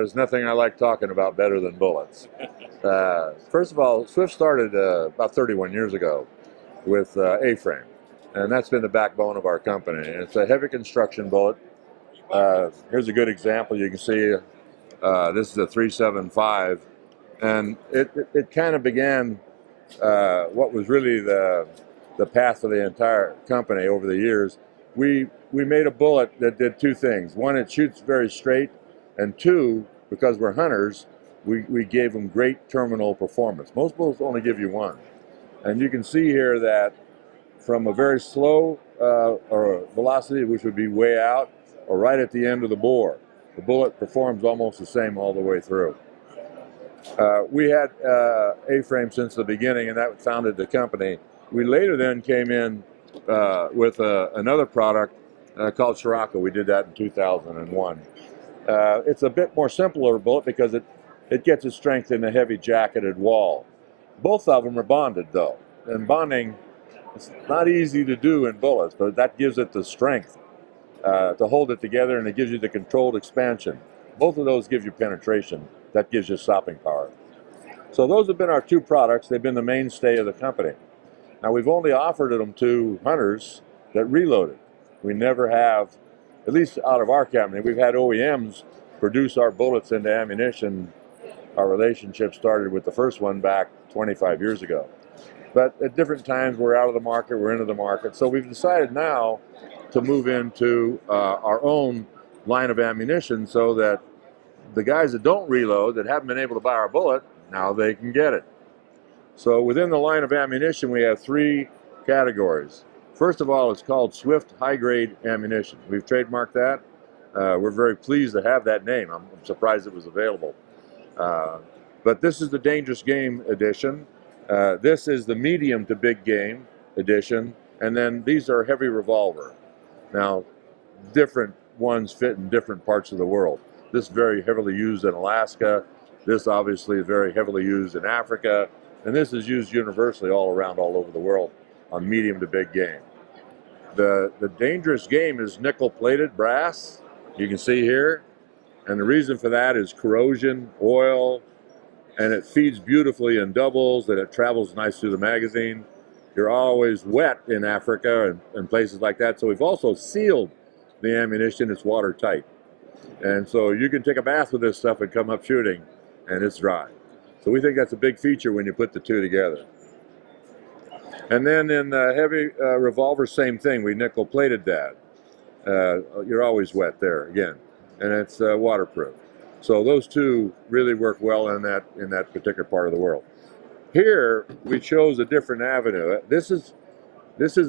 there's nothing I like talking about better than bullets. First of all, Swift started about 31 years ago with A-frame, and that's been the backbone of our company. It's a heavy construction bullet. Here's a good example. You can see this is a 375, and it kind of began what was really the path of the entire company over the years. We made a bullet that did two things. One, it shoots very straight, and two, because we're hunters, we gave them great terminal performance. Most bullets only give you one. And you can see here that from a very slow or velocity, which would be way out, or right at the end of the bore, the bullet performs almost the same all the way through. We had A-frame since the beginning, and that founded the company. We later then came in with another product called Scirocco. We did that in 2001. It's a bit more simpler bullet because it gets its strength in the heavy jacketed wall. Both of them are bonded though, and bonding is not easy to do in bullets, but that gives it the strength to hold it together, and it gives you the controlled expansion. Both of those give you penetration. That gives you stopping power. So those have been our two products. They've been the mainstay of the company. Now we've only offered them to hunters that reloaded. We never have, at least out of our company, we've had OEMs produce our bullets into ammunition. Our relationship started with the first one back 25 years ago. But at different times we're out of the market, we're into the market. So we've decided now to move into our own line of ammunition so that the guys that don't reload, that haven't been able to buy our bullet, now they can get it. So within the line of ammunition, we have three categories. First of all, it's called Swift High-Grade Ammunition. We've trademarked that. We're very pleased to have that name. I'm surprised it was available. But this is the Dangerous Game edition. This is the medium to big game edition. And then these are heavy revolver. Now, different ones fit in different parts of the world. This is very heavily used in Alaska. This obviously is very heavily used in Africa. And this is used universally all around, all over the world on medium to big game. The Dangerous Game is nickel-plated brass, you can see here. And the reason for that is corrosion, oil, and it feeds beautifully in doubles, and it travels nice through the magazine. You're always wet in Africa and places like that. So we've also sealed the ammunition. It's watertight. And so you can take a bath with this stuff and come up shooting, and it's dry. So we think that's a big feature when you put the two together. And then in the heavy revolver, same thing. We nickel-plated that. You're always wet there again, and it's waterproof. So those two really work well in that particular part of the world. Here we chose a different avenue. This is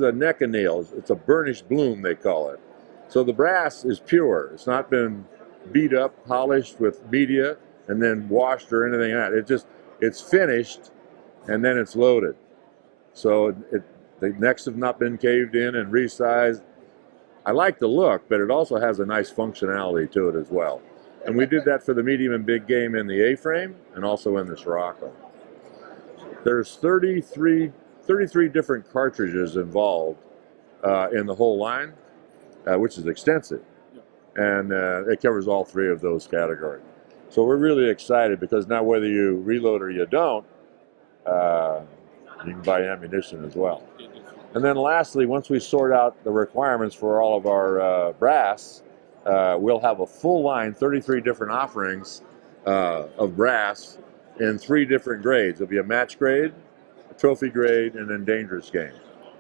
a neck anneal. It's a burnished bloom, they call it. So the brass is pure. It's not been beat up, polished with media, and then washed or anything like that. It's finished, and then it's loaded. So the necks have not been caved in and resized. I like the look, but it also has a nice functionality to it as well. And we did that for the medium and big game in the A-frame and also in the Scirocco. There's 33 different cartridges involved in the whole line, which is extensive. And it covers all three of those categories. So we're really excited because now whether you reload or you don't, you can buy ammunition as well. And then lastly, once we sort out the requirements for all of our brass, we'll have a full line, 33 different offerings of brass in 3 different grades. There'll be a match grade, a trophy grade, and then Dangerous Game.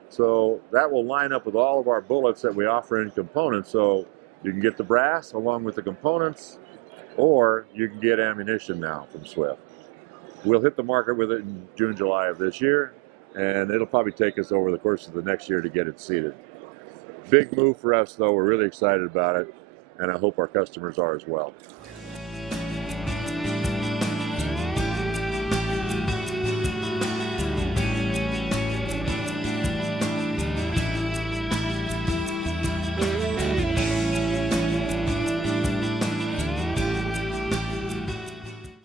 So that will line up with all of our bullets that we offer in components. So you can get the brass along with the components, or you can get ammunition now from Swift. We'll hit the market with it in June, July of this year, and it'll probably take us over the course of the next year to get it seated. Big move for us, though. We're really excited about it, and I hope our customers are as well.